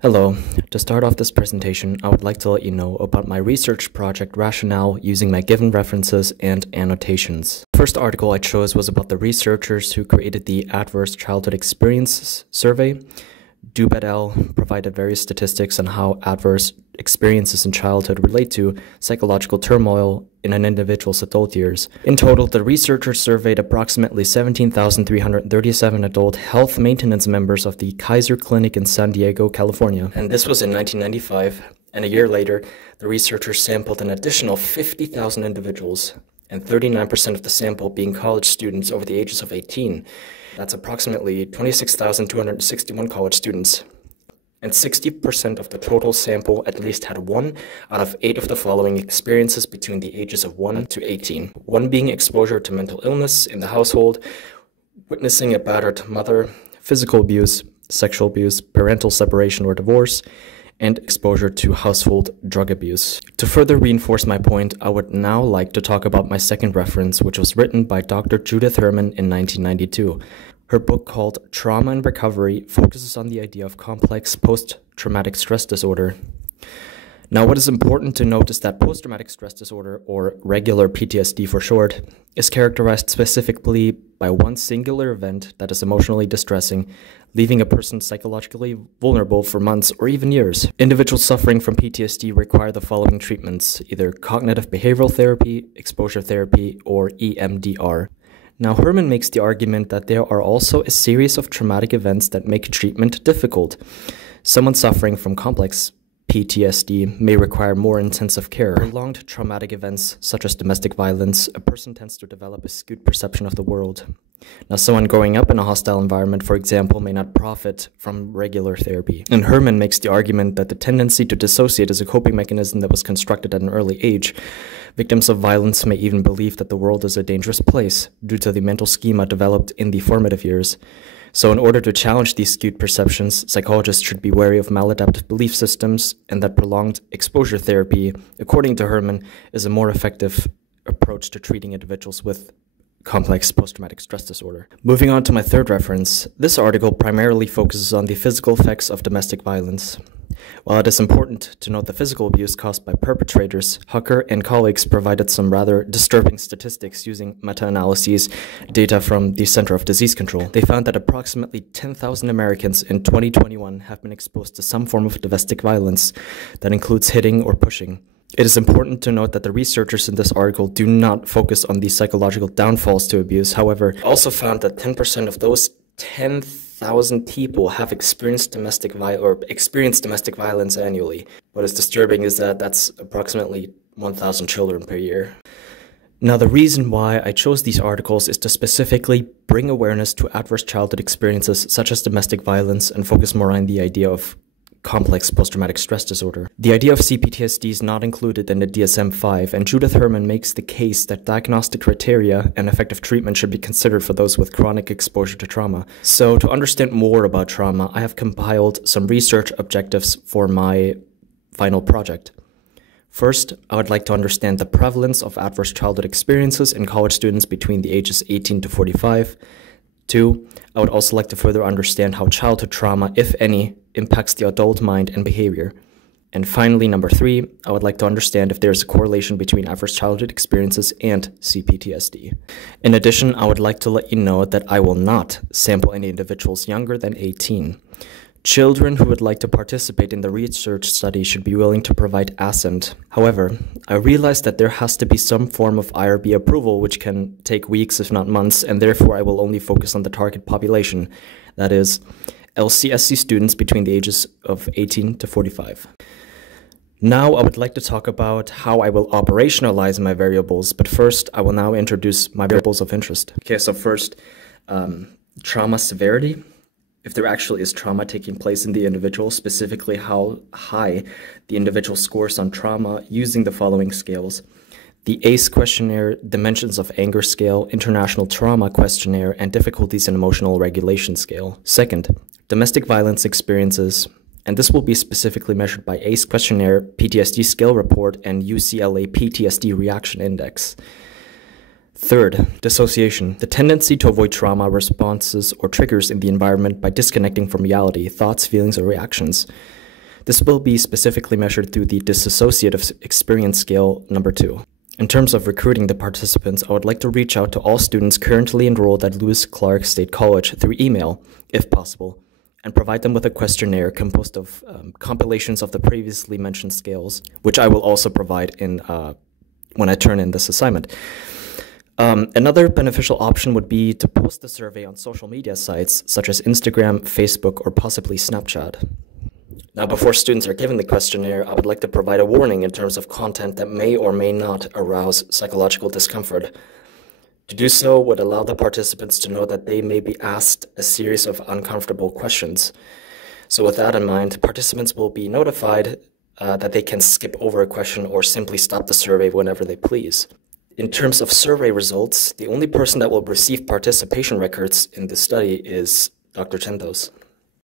Hello. To start off this presentation, I would like to let you know about my research project rationale using my given references and annotations. The first article I chose was about the researchers who created the Adverse Childhood Experiences Survey. Dube et al. Provided various statistics on how adverse experiences in childhood relate to psychological turmoil in an individual's adult years. In total, the researchers surveyed approximately 17,337 adult health maintenance members of the Kaiser Clinic in San Diego, California. And this was in 1995, and a year later, the researchers sampled an additional 50,000 individuals, and 39% of the sample being college students over the ages of 18. That's approximately 26,261 college students. And 60% of the total sample at least had one out of 8 of the following experiences between the ages of 1 to 18. One being exposure to mental illness in the household, witnessing a battered mother, physical abuse, sexual abuse, parental separation or divorce, and exposure to household drug abuse. To further reinforce my point, I would now like to talk about my second reference, which was written by Dr. Judith Herman in 1992. Her book called Trauma and Recovery focuses on the idea of complex post-traumatic stress disorder. Now, what is important to note is that post-traumatic stress disorder, or regular PTSD for short, is characterized specifically by one singular event that is emotionally distressing, leaving a person psychologically vulnerable for months or even years. Individuals suffering from PTSD require the following treatments, either cognitive behavioral therapy, exposure therapy, or EMDR. Now, Herman makes the argument that there are also a series of traumatic events that make treatment difficult. Someone suffering from complex PTSD may require more intensive care. Prolonged traumatic events, such as domestic violence, a person tends to develop a skewed perception of the world. Now, someone growing up in a hostile environment, for example, may not profit from regular therapy. And Herman makes the argument that the tendency to dissociate is a coping mechanism that was constructed at an early age. Victims of violence may even believe that the world is a dangerous place due to the mental schema developed in the formative years. So in order to challenge these skewed perceptions, psychologists should be wary of maladaptive belief systems, and that prolonged exposure therapy, according to Herman, is a more effective approach to treating individuals with complex post-traumatic stress disorder. Moving on to my third reference, this article primarily focuses on the physical effects of domestic violence. While it is important to note the physical abuse caused by perpetrators, Hucker and colleagues provided some rather disturbing statistics using meta-analyses data from the Center of Disease Control. They found that approximately 10,000 Americans in 2021 have been exposed to some form of domestic violence that includes hitting or pushing. It is important to note that the researchers in this article do not focus on the psychological downfalls to abuse. However, also found that 10% of those 10,000 people have experienced domestic violence annually. What is disturbing is that that's approximately 1,000 children per year. Now, the reason why I chose these articles is to specifically bring awareness to adverse childhood experiences such as domestic violence and focus more on the idea of complex post-traumatic stress disorder. The idea of C-PTSD is not included in the DSM-5, and Judith Herman makes the case that diagnostic criteria and effective treatment should be considered for those with chronic exposure to trauma. So to understand more about trauma, I have compiled some research objectives for my final project. First, I would like to understand the prevalence of adverse childhood experiences in college students between the ages 18 to 45. 2, I would also like to further understand how childhood trauma, if any, impacts the adult mind and behavior. And finally, number 3, I would like to understand if there is a correlation between adverse childhood experiences and C-PTSD. In addition, I would like to let you know that I will not sample any individuals younger than 18. Children who would like to participate in the research study should be willing to provide assent. However, I realize that there has to be some form of IRB approval, which can take weeks, if not months, and therefore I will only focus on the target population, that is, LCSC students between the ages of 18 to 45. Now I would like to talk about how I will operationalize my variables, but first I will now introduce my variables of interest. Okay, so first, trauma severity. If there actually is trauma taking place in the individual, specifically how high the individual scores on trauma using the following scales: the ACE questionnaire, Dimensions of Anger scale, International Trauma questionnaire, and Difficulties in Emotional Regulation scale. Second, domestic violence experiences, and this will be specifically measured by ACE questionnaire, PTSD scale report, and UCLA PTSD reaction index. Third, dissociation, the tendency to avoid trauma responses or triggers in the environment by disconnecting from reality, thoughts, feelings, or reactions. This will be specifically measured through the dissociative experience scale number 2. In terms of recruiting the participants, I would like to reach out to all students currently enrolled at Lewis Clark State College through email, if possible, and provide them with a questionnaire composed of compilations of the previously mentioned scales, which I will also provide in when I turn in this assignment. Another beneficial option would be to post the survey on social media sites such as Instagram, Facebook, or possibly Snapchat. Now, before students are given the questionnaire, I would like to provide a warning in terms of content that may or may not arouse psychological discomfort. To do so would allow the participants to know that they may be asked a series of uncomfortable questions. So with that in mind, participants will be notified that they can skip over a question or simply stop the survey whenever they please. In terms of survey results, the only person that will receive participation records in this study is Dr. Chentos.